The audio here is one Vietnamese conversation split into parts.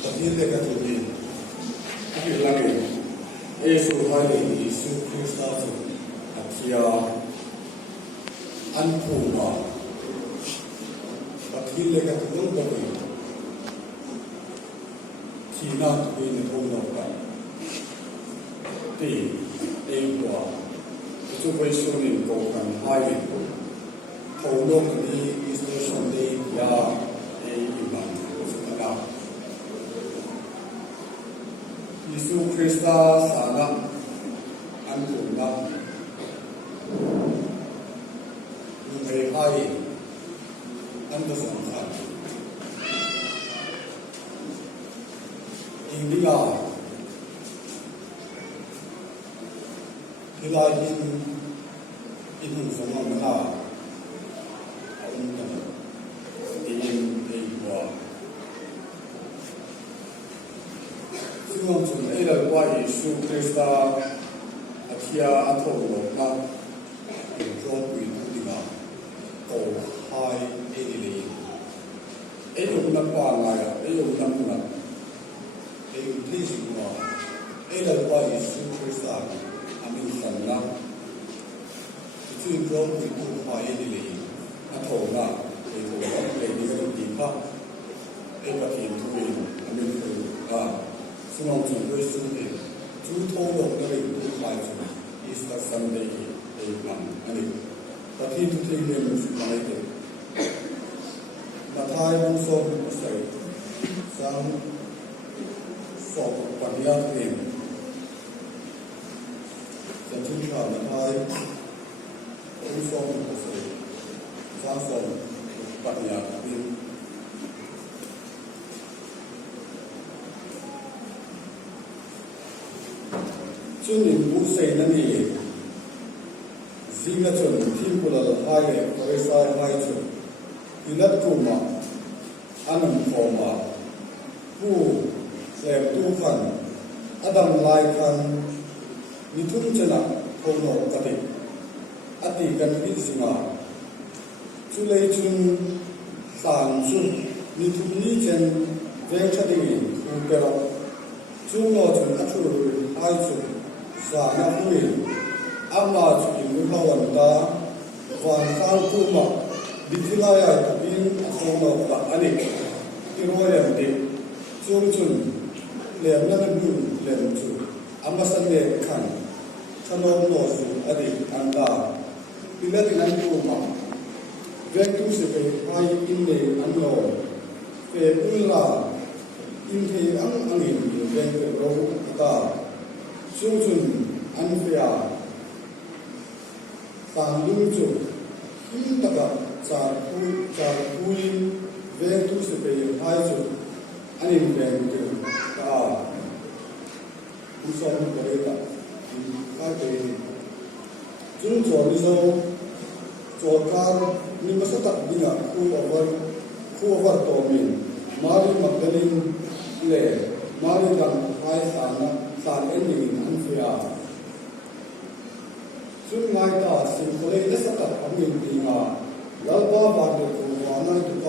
Tapi mereka tu ni, aku lagi, Yesus hari Yesus Kristus atia anpuma, tapi mereka tu bagi, Cina tu ini pun di Eropa, itu berisi ni bukan hai, tolong ni istilah ni ya, iman, sekarang. Yesus Kristus sana anpuma, mengenai hai, anda sangka. India, kita ini semua mana, ini buat. Semua cuma ada buat Yesus Kristus atia atau apa, jual itu dengan tol hai ini. Itu nampak lah, itu nampak. Itu semua. Ada buat Yesus Kristus. Amin sangat. Itu jual itu hai ini. Atau apa? Itu apa? Itu apa? Itu itu. Amin sangat. Semua cuma Yesus. Tujuh orang dari itu hai itu. Easter Sunday Amen. Amin. Tapi itu tidak mesti itu. Matai musuh mesti. Sang sop paniat ini. Jadi kita matai musuh mesti. Sang sop paniat ini. Jadi musuh ini, jika cuma timbul hai, perisai hai cuma, tidak cuma anam koma, bu lem Tuhan, Adam laikan, mitun cina kono kati, ati kan bisma, culai cun sansun, mitun ni cen vengcadi upera, cuno cun acur hai cun. Sana pun, amma cikin kawan ta, wansan kuma, ditilaya tapi asal apa ane, kiroyan de, cun lem nak dulu lem cun, amma sendiri kan, kalau nosu adik anda, bila dengan kuma, ventu sepe hai inde ando, pe ulla, inde angin ventu roh kita. Cun anfia, tanggung jawab, kita cakui ventu sebagai haju, anim ventu, usaha mereka, kaki, cun jauh jauhkar, ni masa tak dengar, ku over tomin, mari magdalin le, mari dan hai sana. Saat ini anfia, sungai ta simple desatar amin tinggal, lalpa pada tuan itu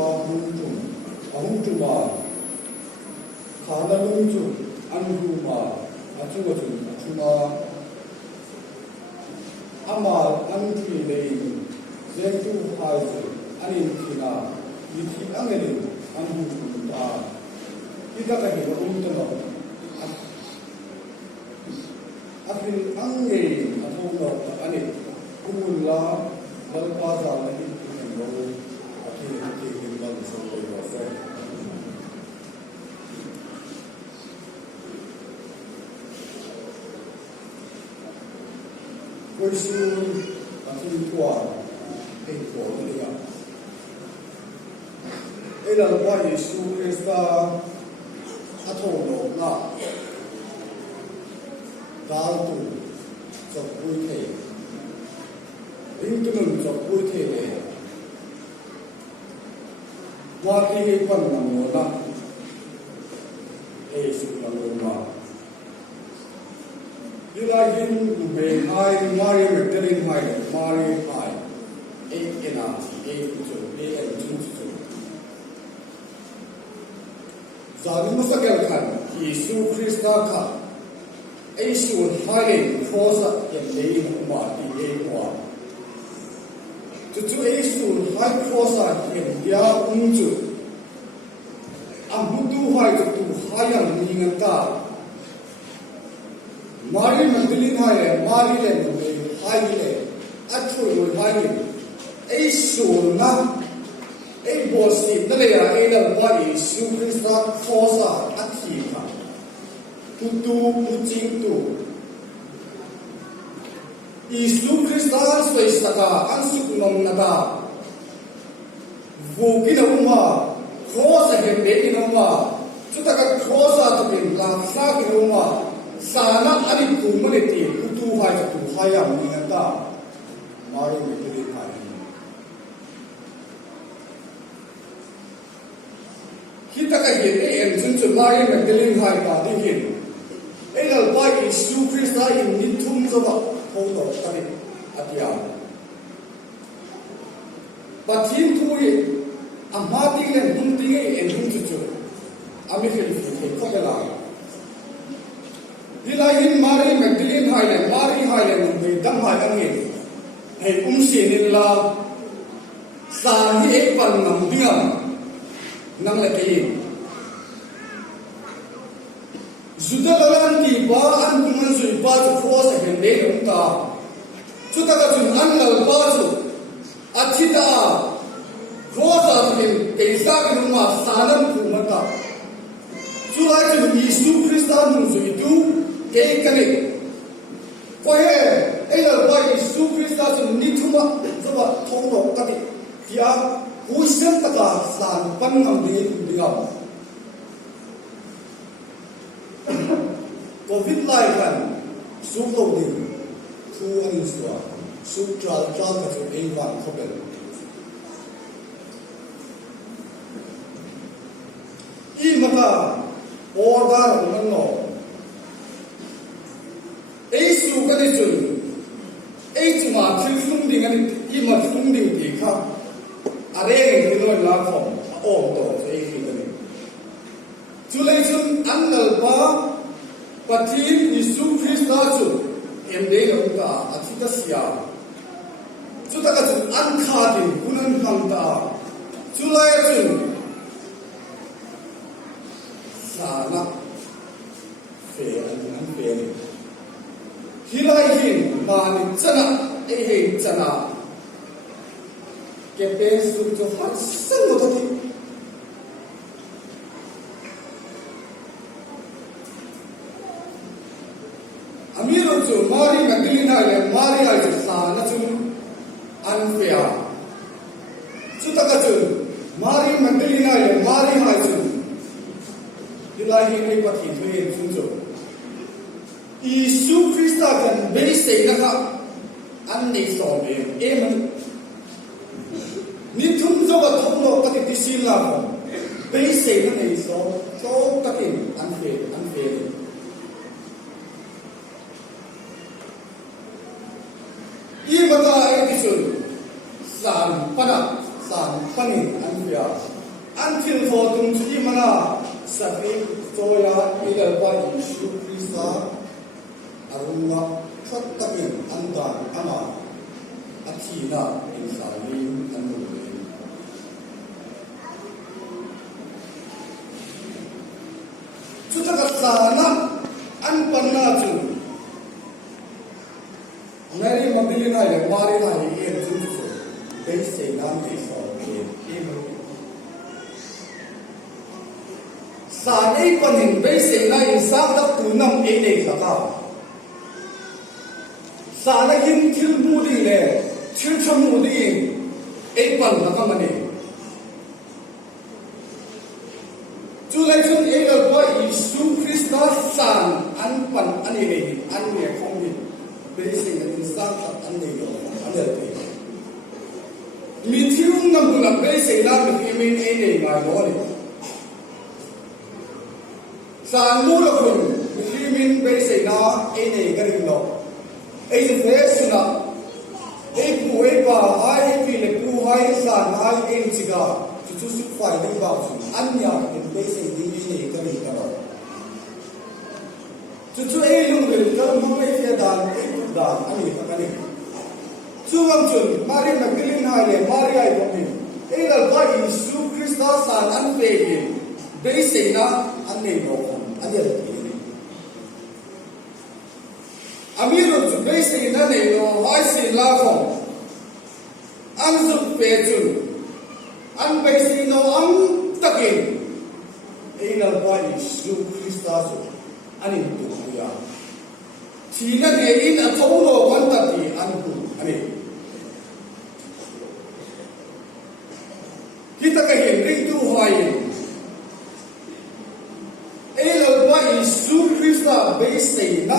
ahum cuma, kana lucu, anjuma, cuma, amal antri lain, zentu hasil, anin tina, itu angin anjuma, kita kaki beruntung. Akhir angin atau apa kumula lalpa lagi baru akhir baru sampai berasa. Yesus akhir tuan itu dia. Lalpa Yesus Kristus atau nak. Dalam tu, jauh ke, ini tu jauh ke, waktu pun nama, Yesus nama. Bila ini berhai, mari berterin hai, mari hai, enak, tu, tu. Zani masakal kan Yesu Krista ka Yesu hai cross yang lei ma di kwa tu Yesu hai cross yang dia unju amudu hai tu hayang ningata mari mandilin hai mari le hai le athu hai Yesu na ei bosi dalaya ei la body Yesu Krista forsa athika tu pucing tu Yesu Krista swai saka ansuk nom naka vuki na uma cross he be na uma chutaka cross a tu la sa ki na uma sana ari kumane ti tu hai tu hayam ni ngata mari me kita kayak yang junjung lagi mengeling hai tadi hin, elal baik Yesu Kristus ini tum coba foto tadi atia, batin tu ye amati yang bunting yang junjung, kami filipin kau belah, dilain mari mengeling hai le dam hai angin, hai sinilah sahi ekpan nambingam. Nang lagi, sudah lawan tiba, an kuman sudah baju kuasa hendek unta, sudah kacun an lawan baju, acita, kuasa hendek desa rumah sanam kumata, sudah kacun Yesu Kristus musuh itu kekalik, kau lawan Yesu Kristus ni cuma tolong tapi dia Usian taka san panam di bingau. Covid lai kan suko di tu angin suwa sukral kacau ewan kopel. I mata order menno. Yesu kadicun. Cuma filsung dengan ima funding dikah. Ada yang kita lakukan, tu saya ini. Julai sun anal ba, patin Yesu Kristus tu, ende kita acita siap. Sudah kacun angkatin bulan hangta. Julai sun sana fair. Hilaihin mani cana, cana. Kepen suatu hal sangat tadi. Amiru tu mari mengelina le mari aja sana tu unfair. Sudah kacun mari mengelina le mari aja. Ilahi ini pati tu yang sunjuk. Yesu Kristus kan besi nak ane sobe eman. Ni thum joga thomno kati tisila ko base na nei so kati anfe I bata episode san pani anfia until for tum chi mana sabi soya ila ba Yesu Krista arunga khattamin anda ama athina insani anu sudah kesana anpanna tu, mari mobilina le mari na ye tu tu, base nam base okay, sana panin base na insaf tak tu nam ene kata, sana kin mudi le, mudi, pan nak mana? Julai sun elal ba Yesu Kristus san anpan anile anye kongdi base na insang tak anile anile mitiung nam bulan base na bimin ene ngai san mula kun bimin base na ene garing lo ai se na ai pu ai ba ai pi le pu ai san ai en chiga tu su fai ding ba anya in base di ni ka chu ei lung rin ka mang ei fia dan ei tu dan ani ta kani chuang chun Mary Magdalene hai le Mary ai ko ni ei dal ba Yesu Christa san an pe ki be sei na an nei no kon ani al ki amiro chu be sei na nei no hai sei la ko an su pe chun an be sei no an takin ei dal ba Yesu Christa chu ani tu ya China ne in a tholo wan ta ti an tu ani kita ka hin ring tu hai ei lo ba Yesu Christa be sei na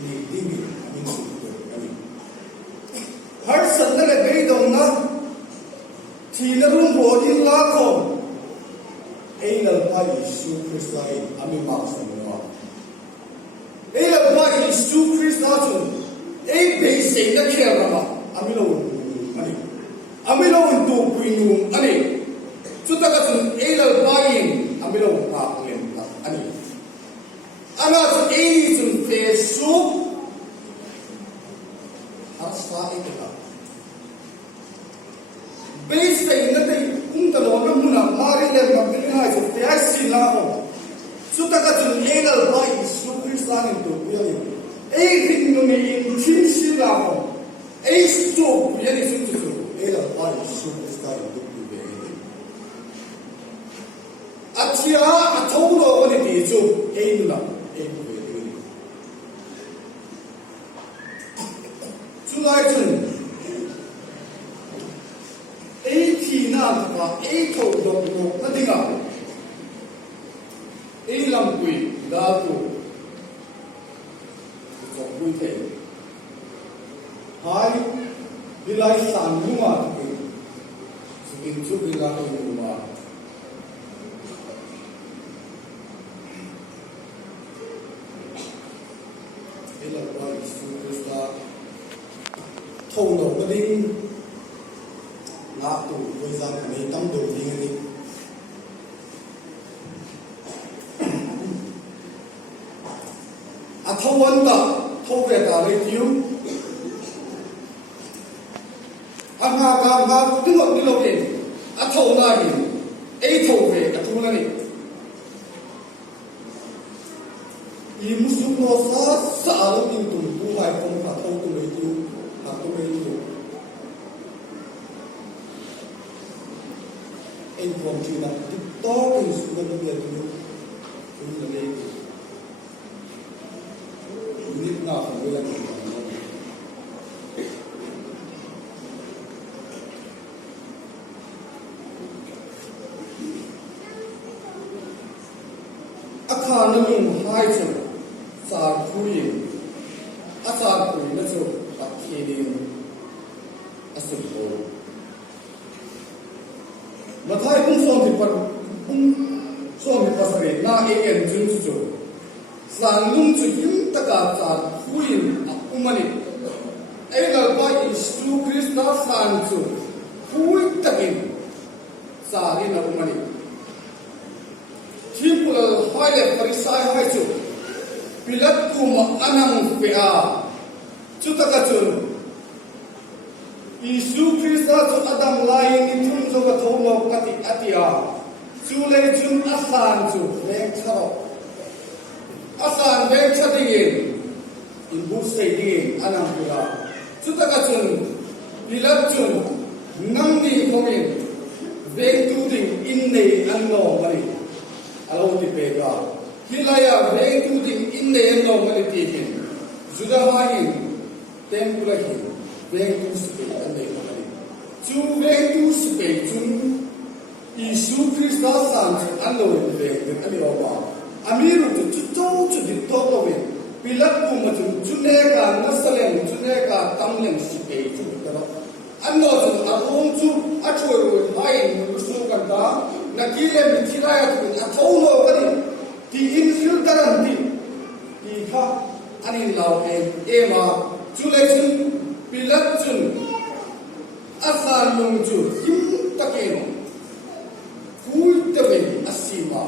ni ding ni su ani har san na le be dong na China rum bo in la ko ei lo ba Yesu Christa ai ami ma sa no ei lo ba Yesu Christa chu ei be sei na kher ma ami lo ani amilo untuk puinung ani chuta ka chun elal bain amilo ka len ka ani ana chu ei chun facebook asa ikata base sai na dei ta lo na muna mari le ma bin ha chu te ai sin la ho chuta ka chun elal bain su kristan into yani ei rin no ni in chin si la ho ei sto yani sun chu ela vai superstar do clube atia atolo wani ti chu einla eibu ve chulai chun ei thi na ka ei tho do no nadinga ei lam kui da tu cho kui the hai Bilai san luma tu, sekin tu bilai luma. Ela buat Krista, thâu đầu cái đi, ngã tụ với rằng mấy tâm đầu tiên đi. Thâu ấn ta, thâu về ta lấy thiếu. Aga ga tu lo ni lo ke a tho na ni ei tho ve a tu na ni I musu no sa lo ni tu bu hai pom ka tho tu le tu ha tu le tu ei pom chi na tu to ni su na ni tu tu le ni na fa le la nó dùng hai chữ sàn phui sàn phui nó chữ bạc thi đi sụp đổ mà thay cũng xong thì bắt sợi na em chữ chữ sàn lung chữ yếm tất cả sàn phui umani ấy là bài Isu Christa sàn chữ phui tất cả sàn đi là umani People hai Farisai hai chu Pilat kuma anang pea chu takachun Isu Christa chu Adam lai ni thun zo ka thono kati atia chu le chun asan chu lek chao asan lek chatingin in bu sei ding anang pea chu takachun Pilat chun nam ni komin ve tu ding in nei an no mari alo ti pega hilaya ve tu ding in ne no mali ti hin juda hain templa hi ve tu spe ane mali chu ve tu spe chun Isu Christa san alo ve ane oba amiru tu chu di to to ve pilat ku ma chu ne ka nasalem chu ne ka tamlem spe chu ta anno chu arom chu achoro hain su kan da nakile mitiraya tu athono kani ti in filteran ti kha ani law ema chulechun pilachun asan lung chu him takeno ful tabe asima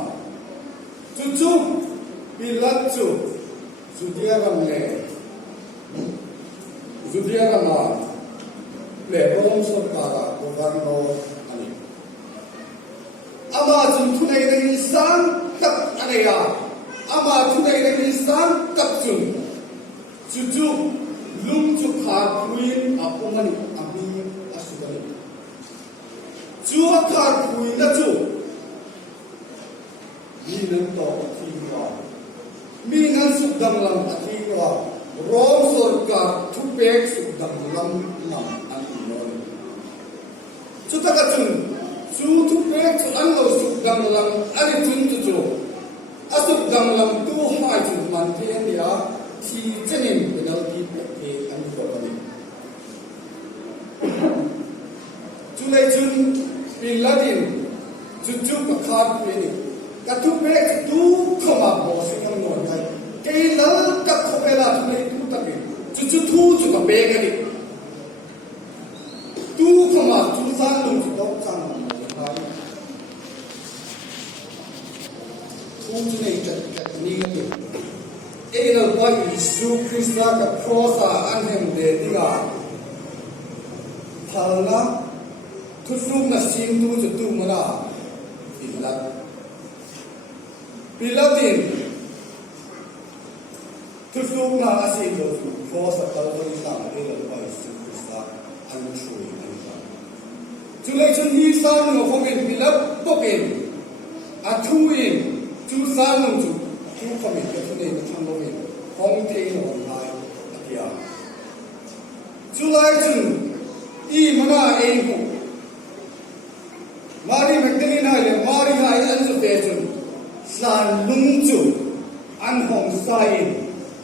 chu Pilat chu Judea ram le Judea ram le Rome sarkara governor ani ama chun thunai ri sang tak anaya ama thunai ri sang tak chun chu lung chu kha queen apungani ami asubani chu kha queen na chu mi nan to thiwa mi nan sudam lam thiwa Rome sarkar thupek sudam lam nam ani non chu ta ka chun chu thupek chu an lo sudam lam ani chun chu asudam lam tu hai chu man the ya thì chenin penalty pe an ko bani chu lai chun bin ladin chu ka khat pe ni ka tu pe tu khoma bo se kam no kai ke lal ka khopela tu lai tu ta ke chu thu chu ka pe ga ni tu khoma chu san lu chu dok sang kai tu chu nei ta ni ga tu Eno boy Isu Krista ka crossa anhem de diga thalna thusum na sim tu tu mana pilatin thusum na asin do crossa kalvari sa eno boy Isu Krista an chui an tulai chun hi sang no khomen pilat poken athuin chu sang no chu tu khomen ka thunei ka thang lo ni hong te no lai atia July chun I mana ei ku Mari Magdalena le Mari hai an su pe chun san lung chu an hong sai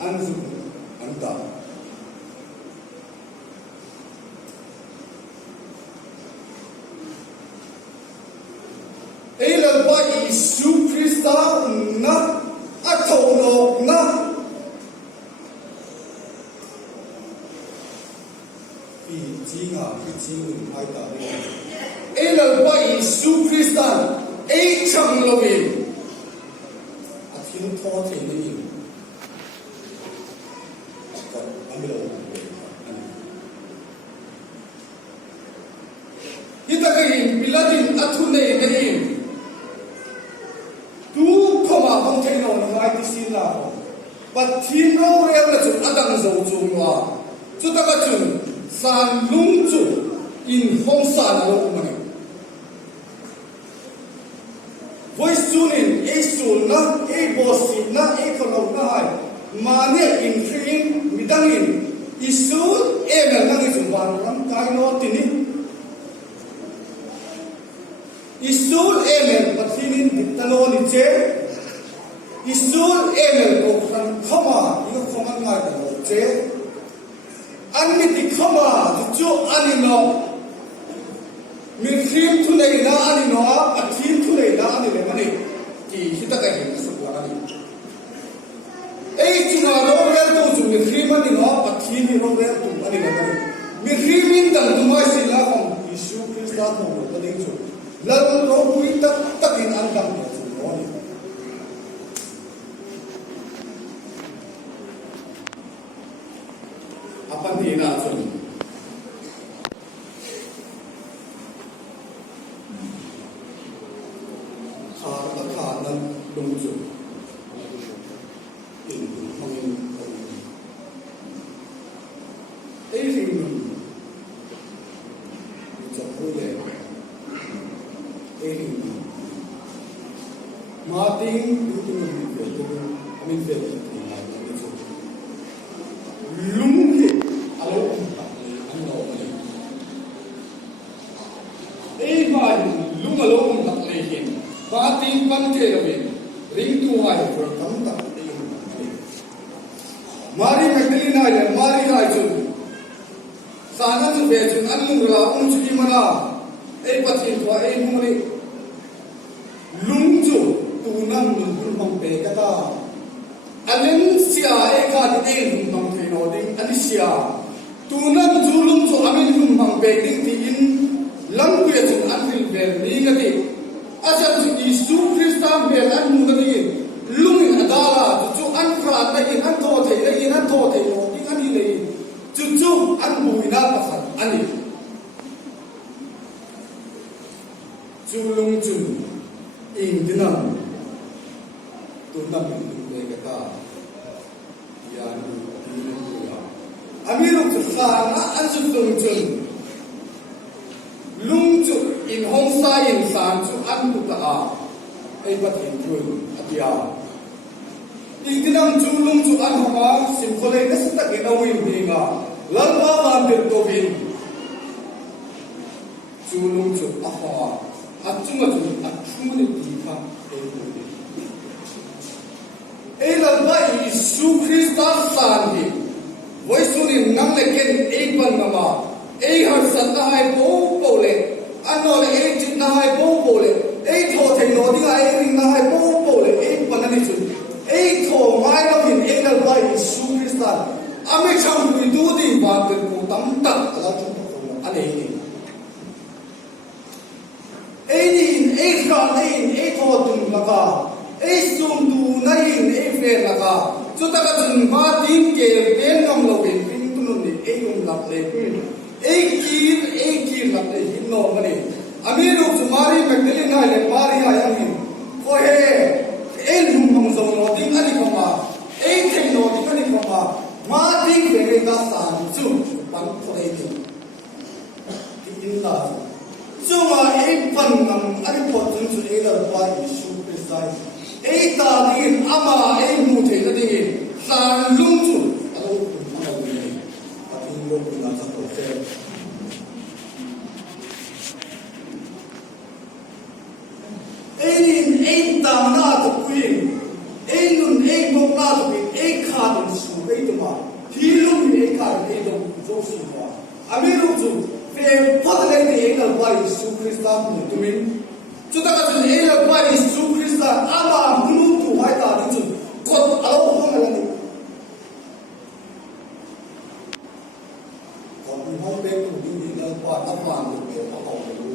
an su an ta ei la ba Isu Krista na athono na jinga jingun hai ta ela ba Isu Krista ei chang lovin athin tho the ni ka amilo ita ka hin pilatin athune nei tu khoma hong thei no ngai ti sin la pathin ro rel la chu adang zo chung wa chu ta ka chun san lung chu in hong san lo mani voice tunin e sul na e bosi na e kholo na hai mane in thin midangin isul e na nang isul ban ram kai no tini isul e men pathinin ditalo ni che isul e men ko khan khama yo khama ngai da che Ani ti khama chu ani no min khim thu nei na ani no athim thu nei na ani le mani ki hita ka hin su wa ani ei chu na ro rel to chu min khim ani no athim ni ro rel tu ani le mani min khim in dang tu mai si la khom Isu Krista no ko ding chu lan ro pui tak tak in an dang chu no ni apan di na chun kha nan dong chu in hongin ei ring cha pu le ei ring martin du tu ni pe amin pe lung hi alo an no ni ei ba lung alo tak le hin ba ting pan ke re ring tu hai for tam ta Mari Magdalena le Mari hai chu sana chu be chu an lung ra chu ki mana ei pathin thwa ei mu ni lung chu tu nam lung bang pe ka ta Alencia eka di ding bang thino ding Alicia tunan julum chu amin lum bang be ding ti in lam ku ya chu an vil ber ni ga ti acha chu Isu Krista be an mu ga ni lung in adal จุอันขาดได้ยินอันโทษเทได้ยินอันโทษเทโลที่อันนี้เลยจุอันบุยนาประคันอันนี้จุลงจุอิงดินังตุนำเป็นเอกตายานุดีนังกุยาอามีรุกษานะอันจุลงจุลุงจุอินห้องสายอินสารจุอันกุตาไอ้บัดเห็นจุนอธิยาอีกนั่งจุลุงจุอันหมาสิบคนเลยนั่นสุดตะเกียนเอาวินดีงาลังบ้ามันเดือดตัววินจุลุงจุอ่ะฮะอัดจุงจุอัดชุ่มเลยดีค่ะเอ้คนนี้เอ้ลังบ้าอิสุคริสต์สานดีไว้สุนินังเล็กเอ็นเอ้ปันมามาเอ้หันสัตย์ให้โป๊ะโป๊ะเลยอันนั้นเอ้จิตน่าให้โป๊ะโป๊ะเลยเอ้โทษให้โนดีไอ้ริงน่าให้โป๊ะโป๊ะเลยเอ้ปันนั่นจุเอ้โทษไม่เราเห็นเอ้ลังบ้าอิสุคริสต์อาไม่ช่างคุยดูดีบาดเป็นกูตั้มตักแล้วจุดตรงอันนี้เอ้นี่เอ้ข้านี่เอ้โทษตุนละก้าเอ้ซุ่มดูนั่นเอ้เฟรละก้าจุดตะกันจุนมาดิ้งเก็บเป็นกำลังเป็นปิ้งตุนนี่เอ้ยงหลับเลยเอ้กีหลับเลยหินโนมันนี่อามีลูกจุมารีแมกเดลิน่าเลยมารีอายังหินโอ้เฮ้เอ้ลุงมังสงโนดิ้งอันนี้เข้ามาเอ้เทนโนดิ้งอันนี้เข้ามามาดิ้งเบรกาสานจุปันคนเองดิ้งลาจุมาเอ้ปันนำอันนี้พอจุนจุเอ้ละว่าอิสุคริสต์เอ้ตาดิ้งอามาเอ้มูเทนดิ้งสานลุงจุเอาคุณมาดูนี่อาทิตย์ลงคุณน่าจะโอเคเอ้ตามหน้าตะกุยเอ้นุ่นเอ้มองหน้าตะกุยเอ้ขาดสูงเอ้ตัวมาที่ลุงเอ้ขาดเอ้ตรงโจสุมาอามีลูกจุเป็นพัฒนาเอ้ละว่าอิสุคริสต์มุตุมินจุดนั้นจุดเอ้ละว่าอิสุคริสต์อามาบุญตัวให้ตาดิจุดกดเอาหัวมันเลยก่อนที่ห้องเด็กคนนี้เรื่องว่าตั้งวันเด็กเขาเอาไปดู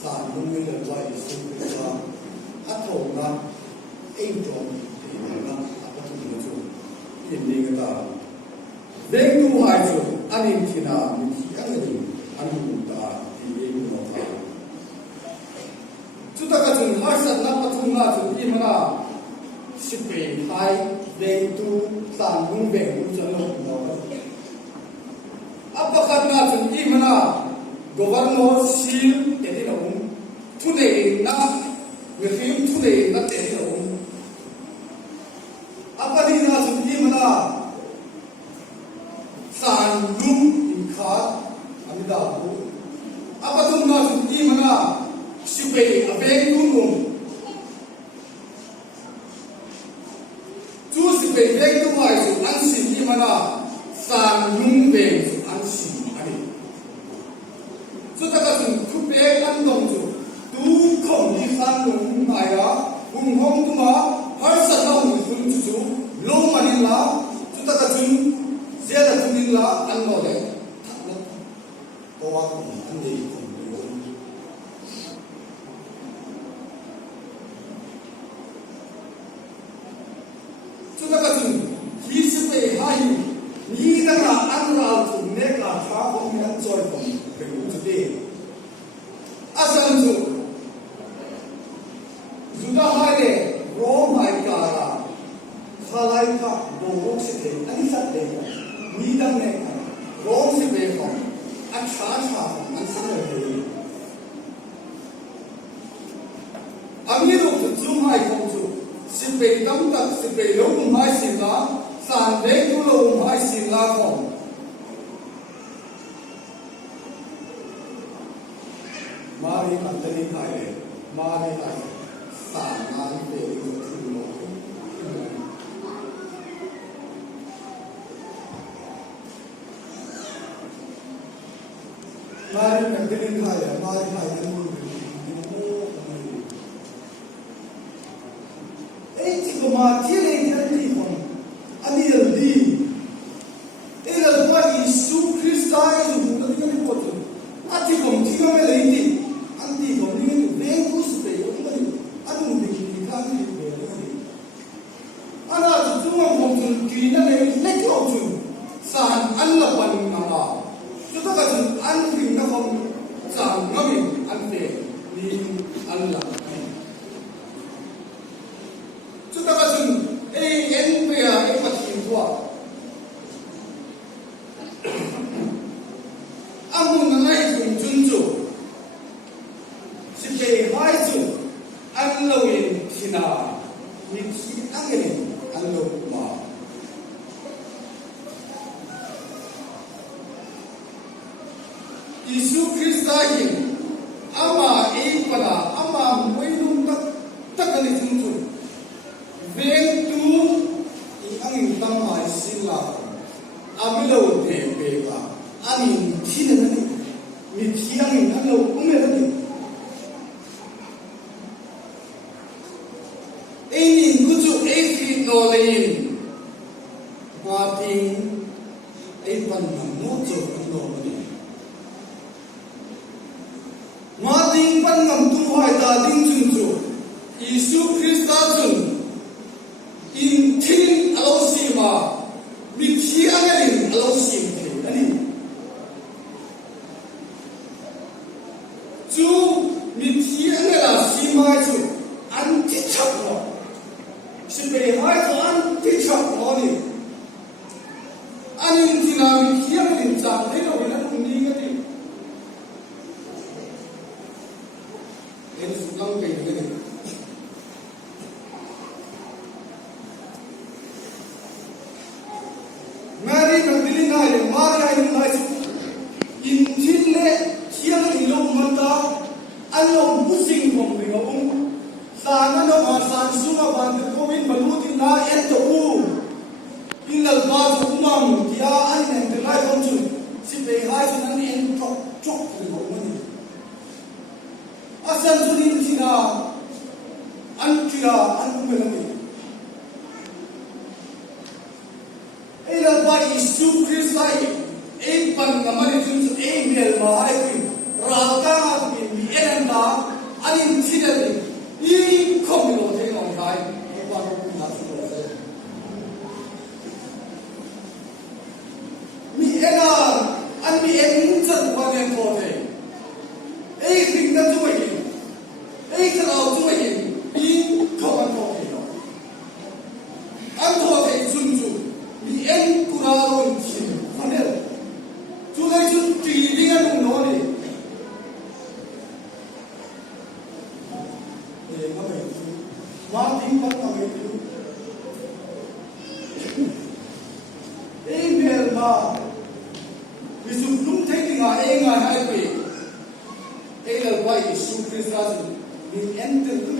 สารลุงไม่เลยว่าอิสุคริสต์อัตโตนะเอ็งจงที่ไหนนะอัตโตนะจุยินดีกันตาเด็กดูหายจุอันนี้ที่น่ามีที่อันนี้อันนี้ตาที่เอ็งมองตาจุดตะกันจุหายสัตว์นับทุ่งนาจุที่มันน่ะสิบปีหายเด็กดูสารลุงเบ่งลุงจะลงหัวอัปปะกันนาจุที่มันน่ะGovernor Sil tadi dong, today na review today na tadi dong. Apa ni na seperti mana? Sandung ikat, amida aku. Apa tu na seperti mana? Supaya abeng gunung. Tu supaya abeng tu macam ansi di mana? Sandung beng ansi ani. Sudah kan tu pekan dong tu, tu kong di sana maya, hong tu mah harus tahu tu lo manila, sudah kan tu zela tu nila anu deh, tak nak bawa ande kong tu. Sudah kan tu hisap hai, ni nak anu tu nega kau yang joy kong. Asal tu, sudah hari Roma ikara, kalai ka borok sih, ani sate, nidang ne, Roma sih berkong, acah, ansar deh. Amiru tu cuma ikut tu, sepedam tak sepedam mai sila, sandeng tu lo mai sila kong. Mari antari kaya, mari kaya, sana itu itu. Mari antari kaya, mari kaya itu. Eh, jika mati lagi nanti pun, an lo in thina mi thi angin an lo ma Isu Krista in ama e pana ama moinum tak ani thunchu ven tu i angin tamai sila amilo de bega ani thina ni mi thiang in an lo umela ni Einin kuchu efi no lein Martin Epan Namoto no mani Martin pan ngam tu hai ta ding chun chu Isu Krista chun in thin alo si ma mi thi angalin alo si the ani chu mi thi angala si ma chu an ti chap no Sipe hai to an ticha moni anin tinami kiamin cha ne lo ina ni ngati en sulam ke ni Mary Magdalene ai Maria in hai in thille kiamin lo mata an lo busing bom me sana no san suma ban ko in baluti na eto inal ba umam kia an nen de lai kon chu si be hai chu nan en chok ko mani asan chu din thina an kira an melami ela ba Isu Krista e pan ngamari chu e mel ma ai ki ra ka mi en da anin thina I không có thể nói cái qua đó cũng là sự thật mi ena anh mi en chân quan em có thể ấy kinh nghiệm chúng mình ấy cái nào chúng mình I không ăn có thể đâu ăn có thể chun chun mi en cura rồi chỉ phần này chúng ta chun tùy đi ăn nó đi Martin pan kami tu. Email ma. Isu nung taking a enga happy. Email by Isu Krista ni enter tu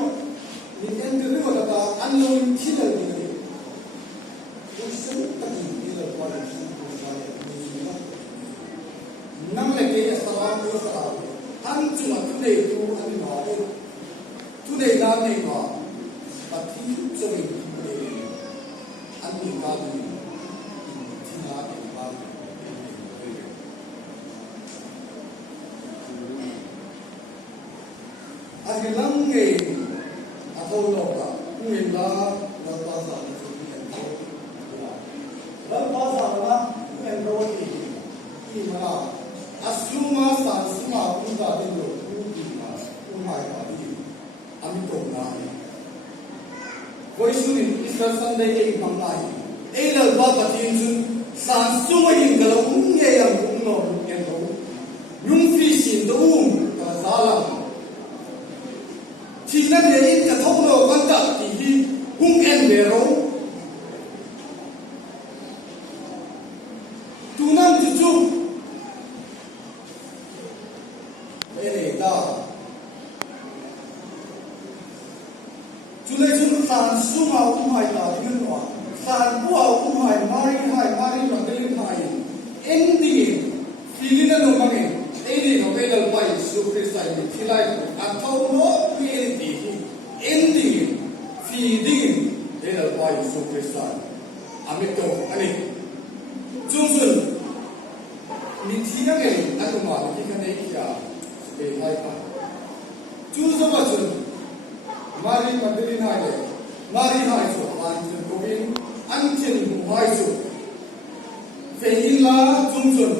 kata unknown chila ni. Isu tadi email by Isu Krista ni. Nang lagi salam tu salam. An cuma today tu an ma. Today na ni ma. Tapi sering kita ambil kami tidak ambil akhirnya ni atau loka mula lepas apa menroti ini mana asuma sansuma kita dulu umai kali ambil kau Voice in Easter Sunday ke pangai. Elal ba patin sun san sumayin kalau unge yang umno endo. Yung fisin do ka salam. Tina de in ka thonglo kanta ti hung en bero. Tunam juju. Ele da Julai san suma umai ta dinwa san bua umai mari Magdalene hai ending filina no mage eni no pedal pai Isu Krista ni thilai athau no penti ending feeding pedal pai Isu Krista amito ani chungsun ni thina ge atuma ni kane kia be hai pa chusa ba chun Mari Magdalene hai Mari hai so anjin kovin anjin hai so fein la chungsun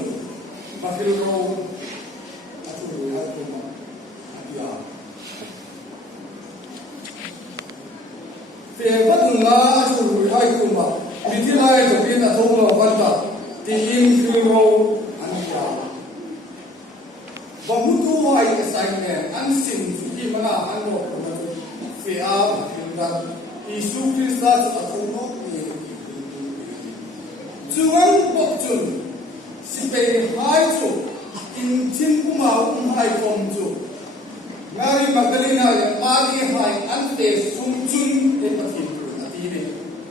makil ro atu ya tuma ya fe batun la atu hai tuma mitilai to bin atholo banta ti in ro ania bamutu hai assignment ansin ki mana anno về áo thì là Giêsu Christ đã thấu nó về Chúa bộc chuẩn si về hai chỗ in thiên của mạo hai phong chỗ Mary Magdalena ya Mary hai anh về sung chun để mà thiền là đi đi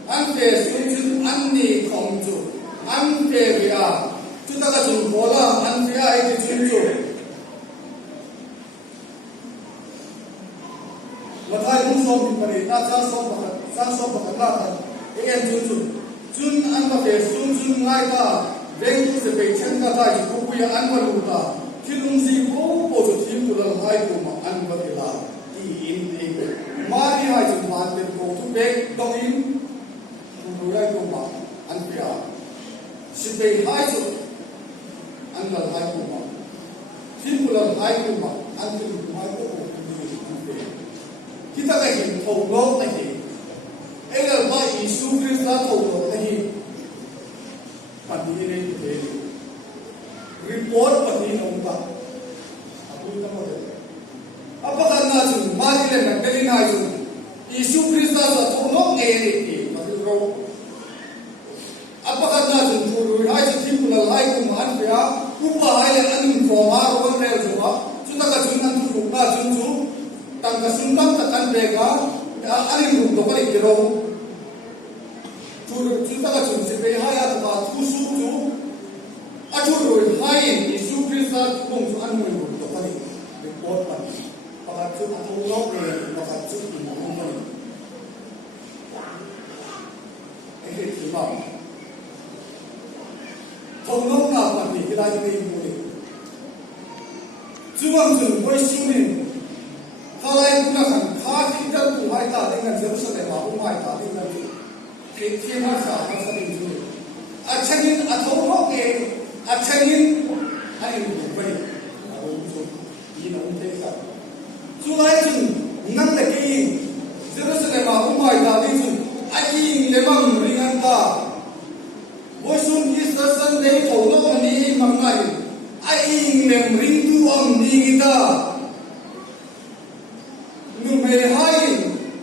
anh về sung chun anh đi phong chỗ anh về chúng ta đã dùng bỏ là anh về ai thì chun chỗ mà thay không xong thì phải ta sang xong bằng là cái em chun anh có thể sung chun ngay ta về cũng sẽ bị chân ta ta chỉ cũng bây giờ anh vẫn luôn ta khi đúng gì cũng có chút thêm của lần hai của mà anh vẫn thì là đi in mà đi hai chục万tiền của chúng bé đồng in của người của mà anh phải sẽ bị hai chục anh là hai của mà thêm của lần hai của mà anh thì hai của khi ta cái hình thầu ngốc này thì ấy là ba Giêsu Christ đã thầu ngốc này bạn đi đến thế report bạn đi ông ta aku tahu apa karena tu mari le Magdalena tu Giêsu Christ đã thầu ngốc này thì mà cứ rồi apa karena tu rồi hai chữ thiên của là hai của mà anh phải upa hai là anh phò ma rồi con rêu rồi chúng ta có chúng anh tu phục ta chúng tăng cái sung tâm tất cả về cả anh em dùng đồ cái gì đó chúng ta có dùng sẽ về hai là thu số chú chú rồi hai Giêsu Christ cũng cho anh mình dùng đồ cái gì để bớt bận và chúng ta thu lót về và chúng ta không có cái gì thứ ba thu lót nào bận thì cái này cái gì cũng chúng ta dùng với siêu mình kalau yang gunakan kaki dan kumai tadi dengan Jerusalem, kumai tadi dengan Kristen masa itu. Acangin atau roke, acangin ayo beri. Ini untuk apa? Sulai itu nang lagi Jerusalem kumai tadi itu ayi lemang ringan ta. Bosun Israel dari tolong ni mangai ayi lem rindu am ni kita. Nhưng mà hai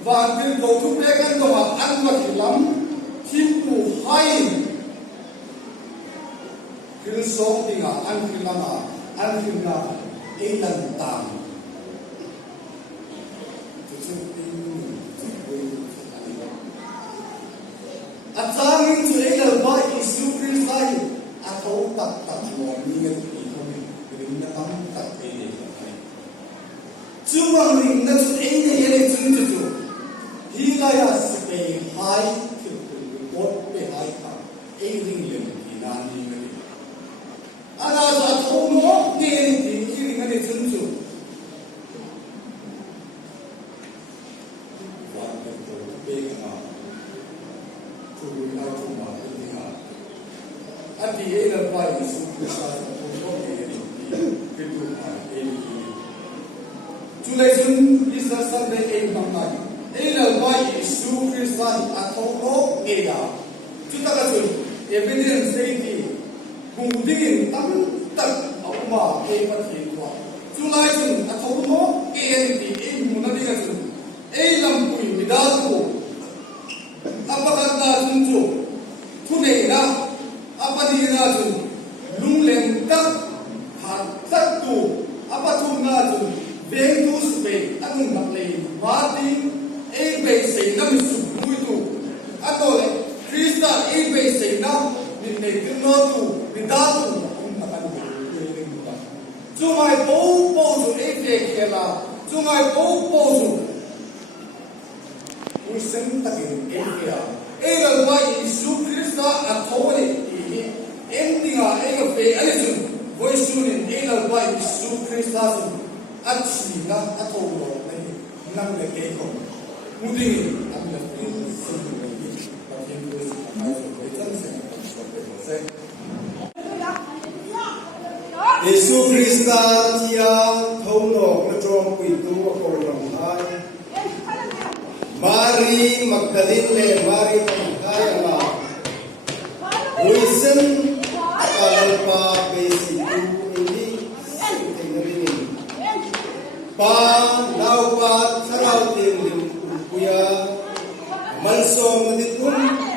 và cái đồ thuốc lá cái đồ ăn mà thì lắm thiên cụ hai cái số thì là ăn thì là cái lần tạm Atang itu adalah baik Yesus Kristus atau tak mau ingat itu kerana kamu tak ini. Cuma ringan tu ini yang terjadi. Hilaya sebagai hai terbuat behai kan. Ini yang dinanti ini. Ada satu orang ni ringan terjadi. Waktu tu behai. Turunlah rumah ini. Adi adalah baik Yesus Kristus untuk ini kehidupan ini. Julai Jun Israel sampai yang bangkai. Adalah baik Yesus Kristus atau roh ega. Kita kata evidence ini mungkin tak awam hebat hebat. Julai Jun atau roh ega ini mungkin kata lampu midatu. Apa kata tunjuk? Tunai na apa dia tu? Lungleng tak hat tu apa tu na tu? Ventus be ang maklay mati be say na misubui tu atole Krista be say na ni negno tu midatu ang nakano Jumai po tu be kela Jumai po tu usen takin kela ela ba Yesus Krista atole endinga be alisun voisun ela ba Yesus Krista Atsina atau orang nang lagi kau, mudi ambil pun semua ini, tapi itu masih berjalan sehingga Yesus Kristus yang thấu trong pintu aku ramai, Mari Magdalene, Mari Pangkai Allah, Wilson Alpa besi ini pa lau pa sarau tin lim Malsong Nadipun